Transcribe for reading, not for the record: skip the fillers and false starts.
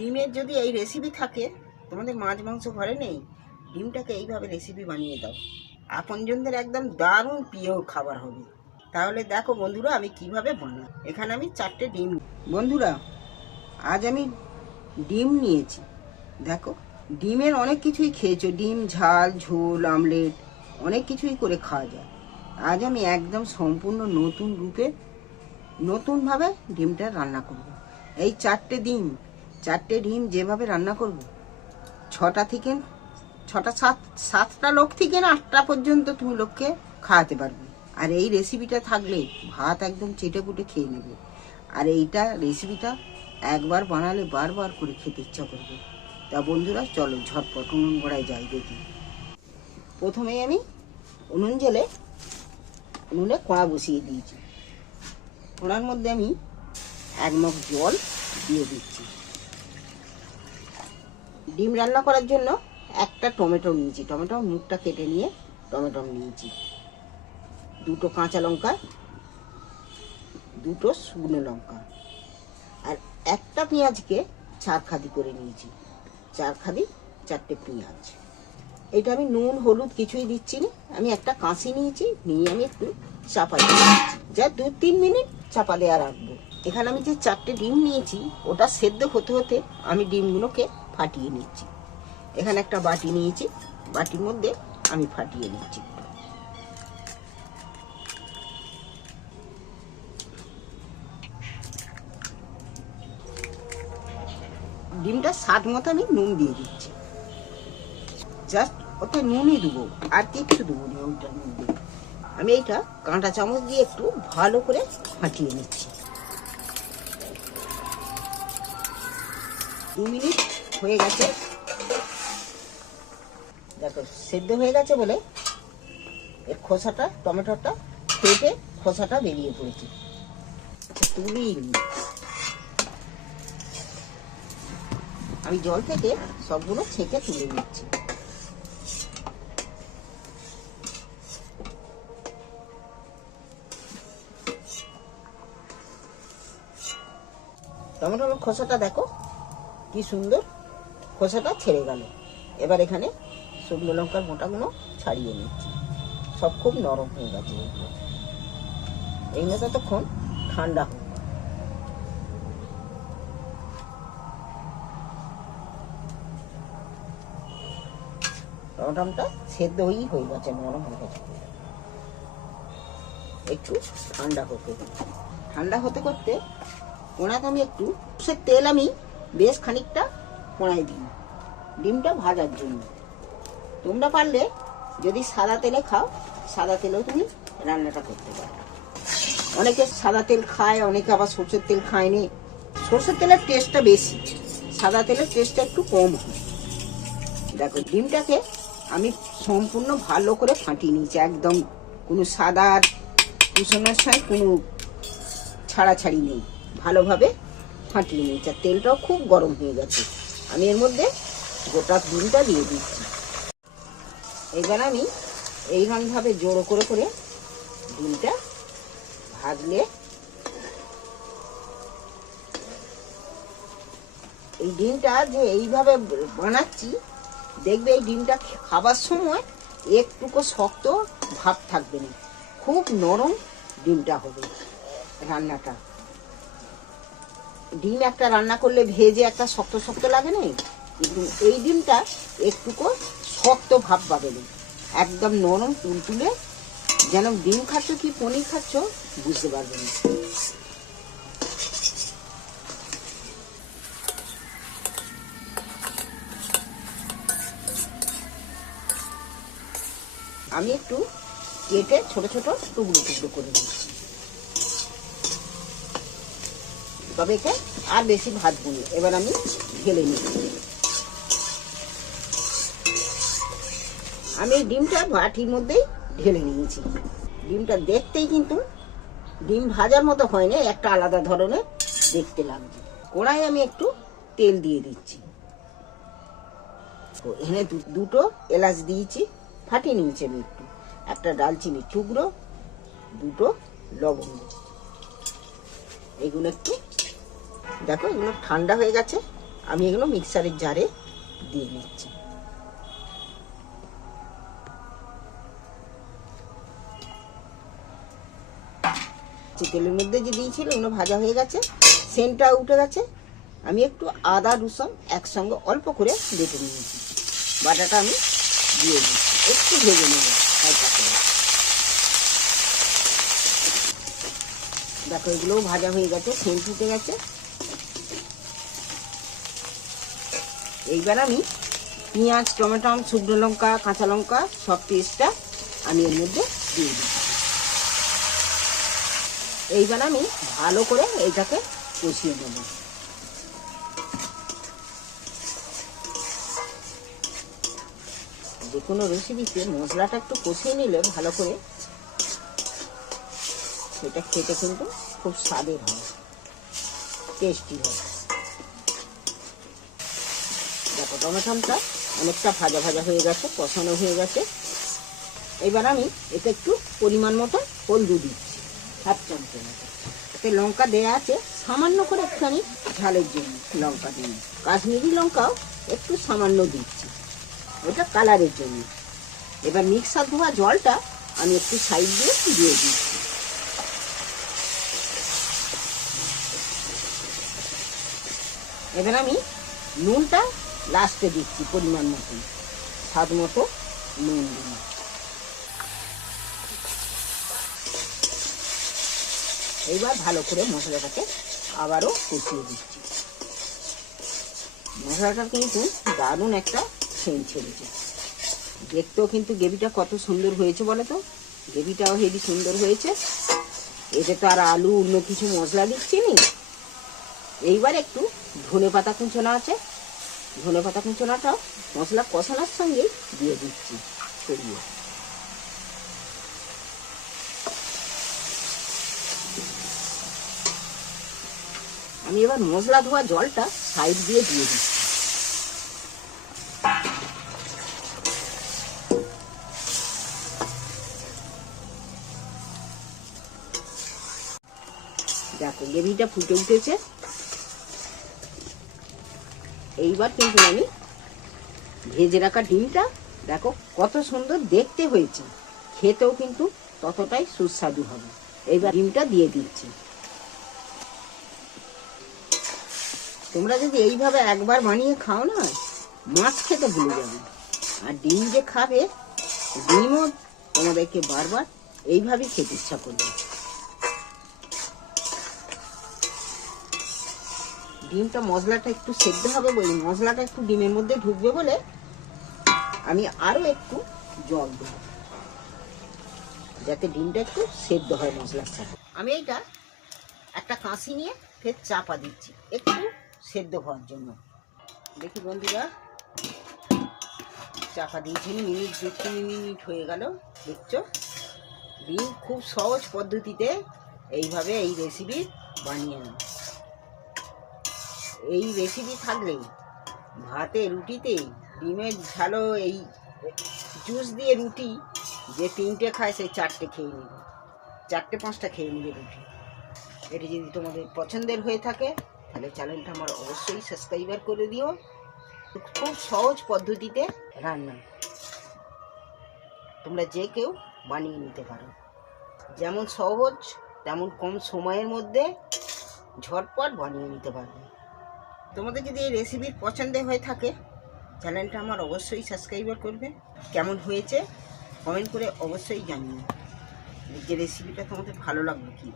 ডিমের যদি এই রেসিপি থাকে, তোমাদের মাছ মাংস ঘরে নেই, ডিমটাকে এইভাবে রেসিপি বানিয়ে দাও, আপনজনদের একদম দারুণ প্রিয় খাবার হবে। তাহলে দেখো বন্ধুরা আমি কিভাবে বানাই। এখানে আমি 4টে ডিম। বন্ধুরা আজ আমি ডিম নিয়েছি। দেখো ডিমের অনেক কিছুই খেয়েছো, ডিম ঝাল, ঝোল, আমলেট, অনেক কিছুই করে খাওয়া যায়। আজ আমি একদম সম্পূর্ণ নতুন রূপে নতুনভাবে ডিমটা রান্না করব। এই 4টে ডিম যেভাবে রান্না করব, 7টা লোক থেকে না 8টা পর্যন্ত তুমি লোককে খাওয়াতে পারবে। আর এই রেসিপিটা থাকলে ভাত একদম চেটেপুটে খেয়ে নেবে। আর এইটা রেসিপিটা একবার বানালে বারবার করে খেতে ইচ্ছা করবে। তা বন্ধুরা চলো ঝটপট উনুন গড়ায় যাই দেখি। প্রথমে আমি উনুনে কড়া বসিয়ে দিয়েছি। কড়ার মধ্যে আমি 1 মগ জল দিয়ে দিচ্ছি। ডিম রান্না করার জন্য একটা টমেটো নিয়েছি, টমেটোর মুখটা কেটে নিয়ে টমেটো নিয়েছি। 2টো কাঁচা লঙ্কা, 2টো শুকনো লঙ্কা, আর একটা পেঁয়াজকে 4 খাদি করে নিয়েছি। 4টে পেঁয়াজ। এটা আমি নুন হলুদ কিছুই দিচ্ছি না। আমি একটা কাঁচি নিয়েছি, নিয়ে আমি একটু চাপা দিয়ে দিচ্ছি, যা 2-3 মিনিট চাপা দেওয়া রাখবো। এখানে আমি যে 4টে ডিম নিয়েছি, ওটা সেদ্ধ হতে হতে আমি ডিমগুলোকে ফাটিয়ে নিচ্ছি। এখানে একটা বাটি নিয়েছি, বাটির মধ্যে আমি ফাটিয়ে নিচ্ছি। ডিমটা স্বাদ মতো আমি নুন দিয়ে দিচ্ছি। জাস্ট ওতে নুনই দেবো, আর কিচ্ছু দেবো না। ওইটার মধ্যে আমি এইটা কাঁটা চামচ দিয়ে একটু ভালো করে ফাটিয়ে নিচ্ছি। 2 মিনিট হয়ে গেছে। দেখো সেদ্ধ হয়ে গেছে বলে এর খোসাটা, টমেটোটা কেটে খোসাটা বেরিয়ে পড়েছে। তুলেই নি, আমি জল থেকে সবগুলো ছেঁকে তুলে নিচ্ছি। টমেটোর খোসাটা দেখো কি সুন্দর খোসাটা ছেড়ে গেল। এবার এখানে শুকনো লঙ্কার মোটাগুলো ছাড়িয়ে নিচ্ছি। সব খুব নরম হয়ে গেছে। এইগুলো ততক্ষণ ঠান্ডা হোক। টমেটোটা সেদ্ধ হয়ে গেছে, নরম হয়ে গেছে। একটু ঠান্ডা হতে ঠান্ডা হতে করতে কোনাতে আমি একটু সে তেল আমি বেশ খানিকটা কোনায় দিই ডিমটা ভাজার জন্য। তোমরা পারলে যদি সাদা তেলে খাও, সাদা তেলেও তুমি রান্নাটা করতে পারো। অনেকে সাদা তেল খায়, অনেকে আবার সরষের তেল খায়নি। সরষের তেলের টেস্টটা বেশি, সাদা তেলের টেস্টটা একটু কম হয়। দেখো ডিমটাকে আমি সম্পূর্ণ ভালো করে ফাটিয়ে নিয়েছি। একদম কোনো সাদা কুসুমের সাথে কোনো ছাড়াছাড়ি নেই, ভালোভাবে ফাটিয়ে নিয়েছি। আর তেলটাও খুব গরম হয়ে গেছে। আমি এর মধ্যে গোটা ডিমটা দিয়ে দিচ্ছি। এবার আমি এইরকমভাবে জোড়ো করে করে ডিমটা ভাজলে এই ডিমটা যে এইভাবে বানাচ্ছি, দেখবে এই ডিমটা খাবার সময় একটুকু শক্ত ভাব থাকবে না, খুব নরম ডিমটা হবে রান্নাটা। ডিম একটা রান্না করলে ভেজে একটা শক্ত শক্ত লাগে না, কিন্তু এই ডিমটা একটুকু শক্ত ভাব পাবে না, একদম নরম তুলতুলে, যেন ডিম খাচ্ছ কি পনির খাচ্ছ বুঝতে পারবে না। আমি একটু কেটে ছোট ছোট টুকরো টুকরো করে দিচ্ছি। তবে একে আর বেশি ভাজবো না। এবার আমি ঢেলে নিচ্ছি। আমি এই ডিমটা বাটির মধ্যেই ঢেলে নিয়েছি। ডিমটা দেখতেই কিন্তু ডিম ভাজার মতো হয় না, একটা আলাদা ধরনের দেখতে লাগছে। কড়াই আমি একটু তেল দিয়ে দিচ্ছি। এখানে 2টো এলাচ দিয়েছি, ফাটিয়ে নিয়েছি আমি একটু। একটা ডালচিনি টুকরো, 2টো লবঙ্গ। এগুলো একটু দেখো, এগুলো ঠান্ডা হয়ে গেছে। আমি এগুলো মিক্সারের জারে দিয়ে নিচ্ছি। তেলের মধ্যে যে দিয়েছিল ওগুলো ভাজা হয়ে গেছে, সেন্টটা উঠে গেছে। আমি একটু আদা রসুন একসঙ্গে অল্প করে বেটে নিয়েছি, বাটাটা আমি দিয়ে দিচ্ছি, একটু ভেজে নেব হালকা করে। দেখো এগুলোও ভাজা হয়ে গেছে, সেন্ট উঠে গেছে। এইবার আমি পেঁয়াজ, টমেটো, শুকনো লঙ্কা, কাঁচা লঙ্কা সব পেস্টটা আমি এর মধ্যে দিয়ে দিচ্ছি। এইবার আমি ভালো করে এইটাকে কষিয়ে নেব। যে কোনো রেসিপিতে মশলাটা একটু কষিয়ে নিলে ভালো করে সেটা খেতে কিন্তু খুব স্বাদের হয়, টেস্টি হয়। দেখো টমেটোটা অনেকটা ভাজা ভাজা হয়ে গেছে, কষানো হয়ে গেছে। এবার আমি এটা একটু পরিমাণ মতো হলদি দিচ্ছি, 1/2 চামচ মতো। এতে লঙ্কা দেওয়া আছে সামান্য করে একটুখানি ঝালের জন্য লঙ্কা দিই, কাশ্মীরি লঙ্কাও একটু সামান্য দিচ্ছি, ওটা কালারের জন্য। এবার মিক্সার ধোয়া জলটা আমি একটু সাইড দিয়ে দিয়ে দিচ্ছি। এবার আমি নুনটা লাস্টে দিচ্ছি পরিমাণ মতো, স্বাদ মতো নুন দিই। এইবার ভালো করে মশলাটাকে আবারও কষিয়ে দিচ্ছি। মশলাটা কিন্তু দারুণ একটা সেন্ট ছেড়েছে, দেখতেও কিন্তু গ্রেভিটা কত সুন্দর হয়েছে বলো তো, গ্রেভিটাও হেভি সুন্দর হয়েছে। এতে তো আর আলু অন্য কিছু মশলা দিচ্ছি নি। এইবার একটু ধনেপাতা কুচোনা আছে, ধনেপাতা কুচোনাটাও মশলা কষানোর সঙ্গে দিয়ে দিচ্ছি ছড়িয়ে। আমি এবার মশলা ধোয়া জলটা সাইড দিয়ে দিয়ে দিচ্ছি। দেখো গ্রেভিটা ফুটে উঠেছে। এইবার কিন্তু আমি ভেজে রাখা ডিমটা দেখো কত সুন্দর দেখতে হয়েছে, খেতেও কিন্তু ততটাই সুস্বাদু হবে। এইবার ডিমটা দিয়ে দিচ্ছি। তোমরা যদি এইভাবে একবার বানিয়ে খাও না, মাছ খেতে ভুলে যাবে। আর ডিম যে খাবে, ডিমও তোমাদেরকে বারবার এইভাবেই খেতে ইচ্ছা করবে। ডিমটা মশলাটা একটু সেদ্ধ হবে বলে, মশলাটা একটু ডিমের মধ্যে ঢুকবে বলে আমি আরো একটু জল দেব, যাতে ডিমটা একটু সেদ্ধ হয় মশলার সাথে। আমি এইটা একটা কাঁচি নিয়ে ফের চাপা দিচ্ছি একটু সেদ্ধ হওয়ার জন্য। দেখি বন্ধুরা, চাপা দিয়েছি, মিনিট 2-3 মিনিট হয়ে গেল। দেখছো ডিম খুব সহজ পদ্ধতিতে এইভাবে এই রেসিপি বানিয়ে নাও। এই রেসিপি থাকলে ভাতে, রুটিতে ডিমের ঝালো এই জুস দিয়ে রুটি যে 3টে খায় সেই 4টে খেয়ে নেবে, 4টে-5টা খেয়ে নেবে রুটি। এটি যদি তোমাদের পছন্দের হয়ে থাকে তাহলে চ্যানেলটা আমার অবশ্যই সাবস্ক্রাইবার করে দিও। খুব সহজ পদ্ধতিতে রান্না, তোমরা যে কেউ বানিয়ে নিতে পারো। যেমন সহজ তেমন কম সময়ের মধ্যে ঝটপট বানিয়ে নিতে পারবে। তোমাদের যদি এই রেসিপির পছন্দের হয়ে থাকে চ্যানেলটা আমার অবশ্যই সাবস্ক্রাইবার করবে। কেমন হয়েছে কমেন্ট করে অবশ্যই জানিও যে রেসিপিটা তোমাদের ভালো লাগলো কি।